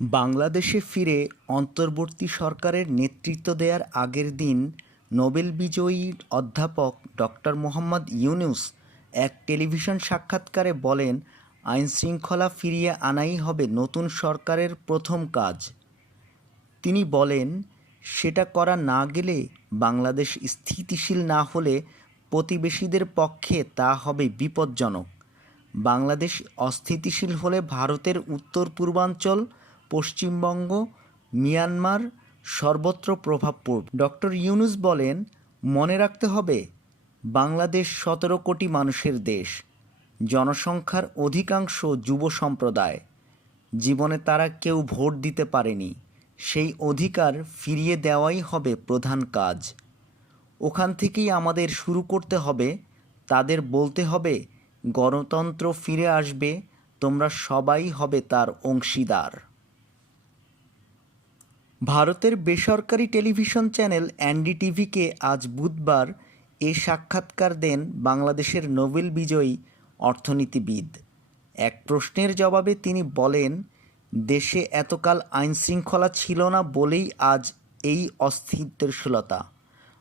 বাংলাদেশে ফিরে অন্তর্বর্তী সরকারের নেতৃত্ব দেয়ার আগের দিন নোবেল বিজয়ী অধ্যাপক ডক্টর মোহাম্মদ ইউনুস এক টেলিভিশন সাক্ষাৎকারে বলেন আইনশৃঙ্খলা ফিরিয়ে আনাই হবে নতুন সরকারের প্রথম কাজ। তিনি বলেন, সেটা করা না গেলে বাংলাদেশ স্থিতিশীল না হলে প্রতিবেশীদের পক্ষে তা হবে বিপজ্জনক। বাংলাদেশ অস্থিতিশীল হলে ভারতের উত্তর পূর্বাঞ্চল পশ্চিমবঙ্গ, মিয়ানমার সর্বত্র প্রভাব পড়বে। ডক্টর ইউনুস বলেন, মনে রাখতে হবে, বাংলাদেশ সতেরো কোটি মানুষের দেশ। জনসংখ্যার অধিকাংশ যুব সম্প্রদায়। জীবনে তারা কেউ ভোট দিতে পারেনি। সেই অধিকার ফিরিয়ে দেওয়াই হবে প্রধান কাজ। ওখান থেকেই আমাদের শুরু করতে হবে। তাদের বলতে হবে, গণতন্ত্র ফিরে আসবে, তোমরা সবাই হবে তার অংশীদার। ভারতের বেসরকারি টেলিভিশন চ্যানেল এনডিটিভিকে আজ বুধবার এ সাক্ষাৎকার দেন বাংলাদেশের নোবেল বিজয়ী অর্থনীতিবিদ। এক প্রশ্নের জবাবে তিনি বলেন, দেশে এতকাল আইনশৃঙ্খলা ছিল না বলেই আজ এই অস্থিতিশীলতা।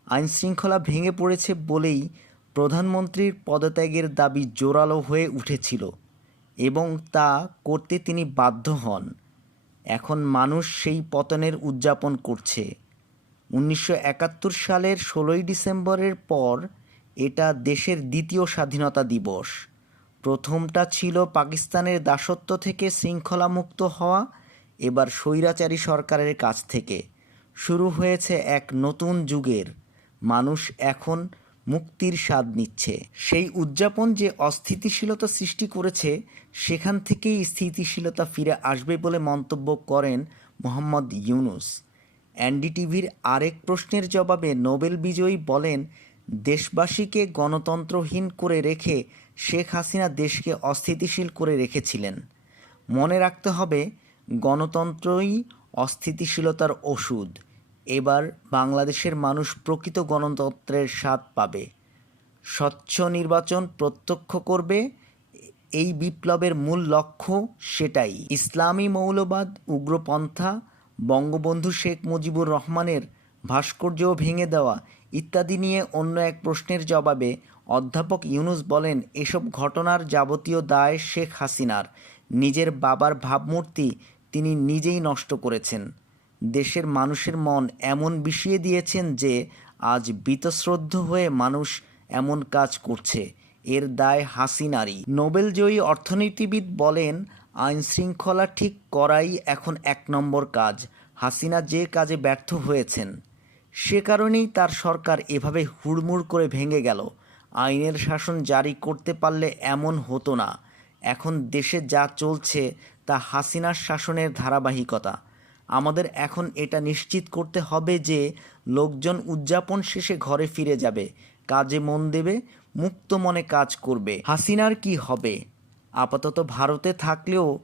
আইনশৃঙ্খলা ভেঙে পড়েছে বলেই প্রধানমন্ত্রীর পদত্যাগের দাবি জোরালো হয়ে উঠেছিল এবং তা করতে তিনি বাধ্য হন। এখন মানুষ সেই পতনের উদযাপন করছে। উনিশশো একাত্তর সালের ষোলোই ডিসেম্বরের পর এটা দেশের দ্বিতীয় স্বাধীনতা দিবস। প্রথমটা ছিল পাকিস্তানের দাসত্ব থেকে শৃঙ্খলামুক্ত হওয়া, এবার স্বৈরাচারী সরকারের কাছ থেকে। শুরু হয়েছে এক নতুন যুগের। মানুষ এখন মুক্তির স্বাদ নিচ্ছে। সেই উদযাপন যে অস্থিতিশীলতা সৃষ্টি করেছে, সেখান থেকেই স্থিতিশীলতা ফিরে আসবে বলে মন্তব্য করেন মোহাম্মদ ইউনুস। এনডিটিভির আরেক প্রশ্নের জবাবে নোবেল বিজয়ী বলেন, দেশবাসীকে গণতন্ত্রহীন করে রেখে শেখ হাসিনা দেশকে অস্থিতিশীল করে রেখেছিলেন। মনে রাখতে হবে, গণতন্ত্রই অস্থিতিশীলতার ওষুধ। এবার বাংলাদেশের মানুষ প্রকৃত গণতন্ত্রের স্বাদ পাবে। স্বচ্ছ নির্বাচন প্রত্যক্ষ করবে। এই বিপ্লবের মূল লক্ষ্য সেটাই। ইসলামী মৌলবাদ, উগ্রপন্থা, বঙ্গবন্ধু শেখ মুজিবুর রহমানের ভাস্কর্য ভেঙে দেওয়া ইত্যাদি নিয়ে অন্য এক প্রশ্নের জবাবে অধ্যাপক ইউনুস বলেন, এসব ঘটনার যাবতীয় দায় শেখ হাসিনার। নিজের বাবার ভাবমূর্তি তিনি নিজেই নষ্ট করেছেন। দেশের মানুষের মন এমন বিষিয়ে দিয়েছেন যে আজ বীতশ্রদ্ধ হয়ে মানুষ এমন কাজ করছে। এর দায় হাসিনারই। নোবেলজয়ী অর্থনীতিবিদ বলেন, আইন শৃঙ্খলা ঠিক করাই এখন এক নম্বর কাজ। হাসিনা যে কাজে ব্যর্থ হয়েছেন, সে কারণেই তার সরকার এভাবে হুড়মুড় করে ভেঙে গেল। আইনের শাসন জারি করতে পারলে এমন হতো না। এখন দেশে যা চলছে, তা হাসিনার শাসনের ধারাবাহিকতা। আমাদের এখন এটা নিশ্চিত করতে হবে যে লোকজন উদযাপন শেষে ঘরে ফিরে যাবে, কাজে মন দেবে, মুক্ত মনে কাজ করবে। হাসিনার কি হবে? আপাতত ভারতে থাকলেও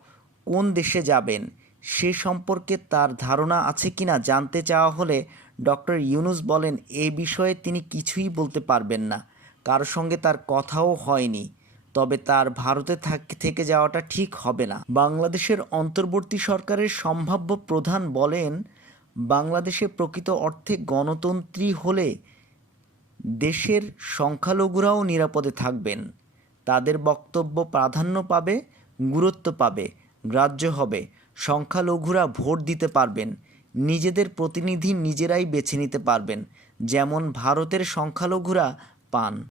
কোন দেশে যাবেন? সে সম্পর্কে তার ধারণা আছে কিনা জানতে চাওয়া হলে ডক্টর ইউনুস বলেন, এ বিষয়ে তিনি কিছুই বলতে পারবেন না। কার সঙ্গে তার কথাও হয়নি। তবে তার ভারতে থেকে যাওয়াটা ঠিক হবে না। বাংলাদেশের অন্তর্বর্তী সরকারের সম্ভাব্য প্রধান বলেন, বাংলাদেশে প্রকৃত অর্থে গণতন্ত্রী হলে দেশের সংখ্যালঘুরাও নিরাপদে থাকবেন। তাদের বক্তব্য প্রাধান্য পাবে, গুরুত্ব পাবে, গ্রাহ্য হবে। সংখ্যালঘুরা ভোট দিতে পারবেন, নিজেদের প্রতিনিধি নিজেরাই বেছে নিতে পারবেন, যেমন ভারতের সংখ্যালঘুরা পান।